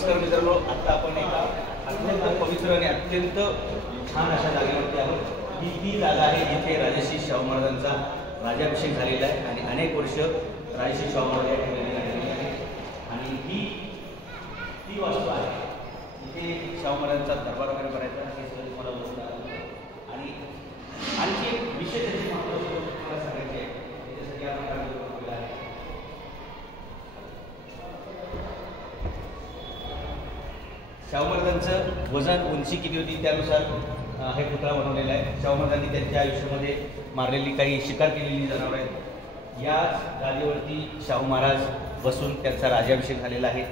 नमस्कार मित्रांनो, आता आपण एका अत्यंत पवित्र आणि अत्यंत छान अशा जागेवरती आहोत। ही ती जागा आहे जिथे राजर्षी शाहू महाराजांचा राज्याभिषेक झालेला आहे आणि अनेक वर्ष राजर्षी शाहू महाराज या ठिकाणी राहिलेले आहेत आणि ही ती वास्तू आहे जिथे शाहू महाराजांचा दरबार वगैरे भरायचा हे सगळं तुम्हाला बघून आलं। आणि आणखी एक विशेष त्याची महत्त्वाची गोष्ट तुम्हाला सांगायची आहे, त्याच्यासाठी आपण काय केलं आहे, शाहू महाराजांचं वजन उंची किती होती त्यानुसार हे पुतळा बनवलेला आहे। शाहू महाराजांनी त्यांच्या आयुष्यामध्ये मारलेली काही शिकार केलेली जनावरं आहेत। या गादीवरती शाहू महाराज बसून त्यांचा राज्याभिषेक झालेला आहे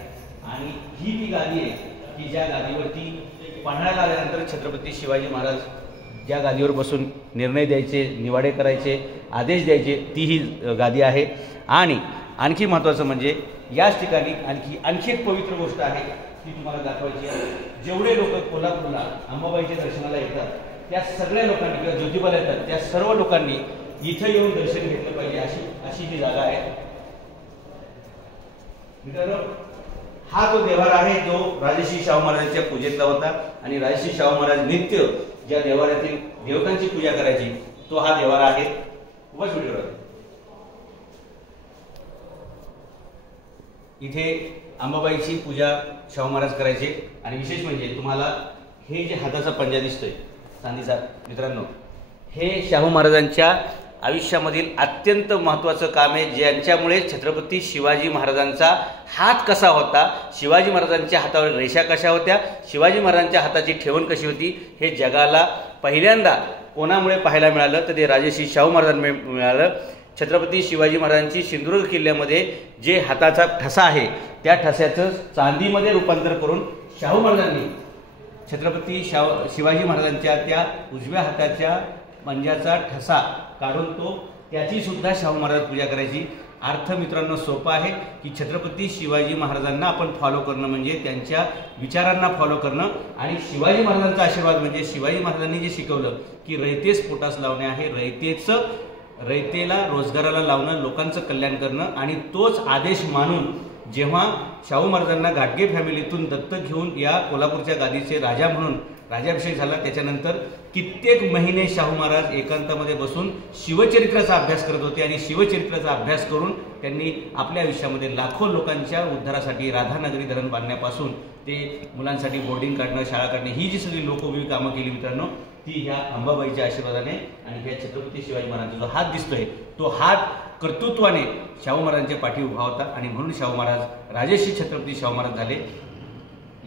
आणि ही ती गादी आहे की ज्या गादीवरती पन्हाळ्याला आल्यानंतर छत्रपती शिवाजी महाराज ज्या गादीवर बसून निर्णय द्यायचे, निवाडे करायचे, आदेश द्यायचे, ती ही गादी आहे। आणि आणखी महत्त्वाचं म्हणजे याच ठिकाणी आणखी एक पवित्र गोष्ट आहे ती तुम्हाला दाखवायची आहे। जेवढे लोक कोल्हापूरला अंबाबाईच्या दर्शनाला येतात त्या सगळ्या लोकांनी किंवा ज्योतिबाला येतात त्या सर्व लोकांनी इथे येऊन दर्शन घेतलं पाहिजे अशी ही जागा आहे। मित्रांनो, हा तो देवारा आहे जो राजर्षी शाहू महाराजांच्या पूजेतला होता आणि राजर्षी शाहू महाराज नित्य ज्या देवाऱ्यातील देवतांची पूजा करायची तो हा देवारा आहे। खूपच व्हिडिओ इथे अंबाबाईची पूजा शाहू महाराज करायचे आणि विशेष म्हणजे तुम्हाला हे जे हाताचा पंजा दिसतोय चांदीचा, मित्रांनो हे शाहू महाराजांच्या आयुष्यामधील अत्यंत महत्त्वाचं काम आहे, ज्यांच्यामुळे छत्रपती शिवाजी महाराजांचा हात कसा होता, शिवाजी महाराजांच्या हातावर रेषा कशा होत्या, शिवाजी महाराजांच्या हाताची ठेवण कशी होती हे जगाला पहिल्यांदा कोणामुळे पाहायला मिळालं तर ते राजर्षी शाहू महाराजांमुळे मिळालं। छत्रपती शिवाजी महाराजांची सिंधुदुर्ग किल्ल्यामध्ये जे हाताचा ठसा आहे त्या ठस्याचं चांदीमध्ये रूपांतर करून शाहू महाराजांनी छत्रपती शिवाजी महाराजांच्या त्या उजव्या हाताच्या पंजाचा ठसा काढून त्याची सुद्धा शाहू महाराज पूजा करायची। अर्थ मित्रांनो सोपा आहे की छत्रपती शिवाजी महाराजांना आपण फॉलो करणं म्हणजे त्यांच्या विचारांना फॉलो करणं आणि शिवाजी महाराजांचा आशीर्वाद म्हणजे शिवाजी महाराजांनी जे शिकवलं की रयतेच पोटास लावणे आहे, रयतेला रोजगाराला लावणं, लोकांचं कल्याण करणं आणि तोच आदेश मानून जेव्हा शाहू महाराजांना घाटगे फॅमिलीतून दत्तक घेऊन या कोल्हापूरच्या गादीचे राजा म्हणून राज्याभिषेक झाला, त्याच्यानंतर कित्येक महिने शाहू महाराज एकांतामध्ये बसून शिवचरित्राचा अभ्यास करत होते आणि शिवचरित्राचा अभ्यास करून त्यांनी आपल्या आयुष्यामध्ये लाखो लोकांच्या उद्धारासाठी राधानगरी धरण बांधण्यापासून ते मुलांसाठी बोर्डिंग काढणं, शाळा काढणं ही जी सगळी लोकोपयोगी कामं केली मित्रांनो ती ह्या अंबाबाईच्या आशीर्वादाने आणि ह्या छत्रपती शिवाजी महाराजांचा जो हात दिसतोय तो हात कर्तृत्वाने शाहू महाराजांच्या पाठी उभा होता आणि म्हणून शाहू महाराज राजर्षी छत्रपती शाहू महाराज झाले।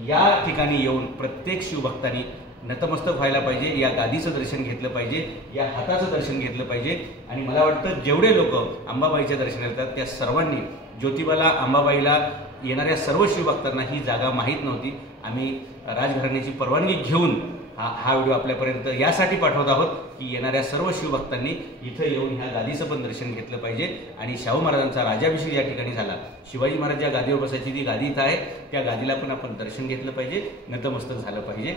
या ठिकाणी येऊन प्रत्येक शिवभक्तांनी नतमस्तक व्हायला पाहिजे, या गादीचं दर्शन घेतलं पाहिजे, या हाताचं दर्शन घेतलं पाहिजे आणि मला वाटतं जेवढे लोक अंबाबाईच्या दर्शनाला येतात त्या सर्वांनी ज्योतिबाला अंबाबाईला येणाऱ्या सर्व शिवभक्तांना ही जागा माहीत नव्हती। आम्ही राजघराण्याची परवानगी घेऊन हा व्हिडिओ आपल्यापर्यंत यासाठी पाठवत आहोत की येणाऱ्या सर्व शिवभक्तांनी इथं येऊन ह्या गादीचं पण दर्शन घेतलं पाहिजे आणि शाहू महाराजांचा राज्याभिषेक या ठिकाणी झाला, शिवाजी महाराज ज्या गादीवर बसायची ती गादी इथं आहे त्या गादीला पण आपण दर्शन घेतलं पाहिजे, नतमस्तक झालं पाहिजे।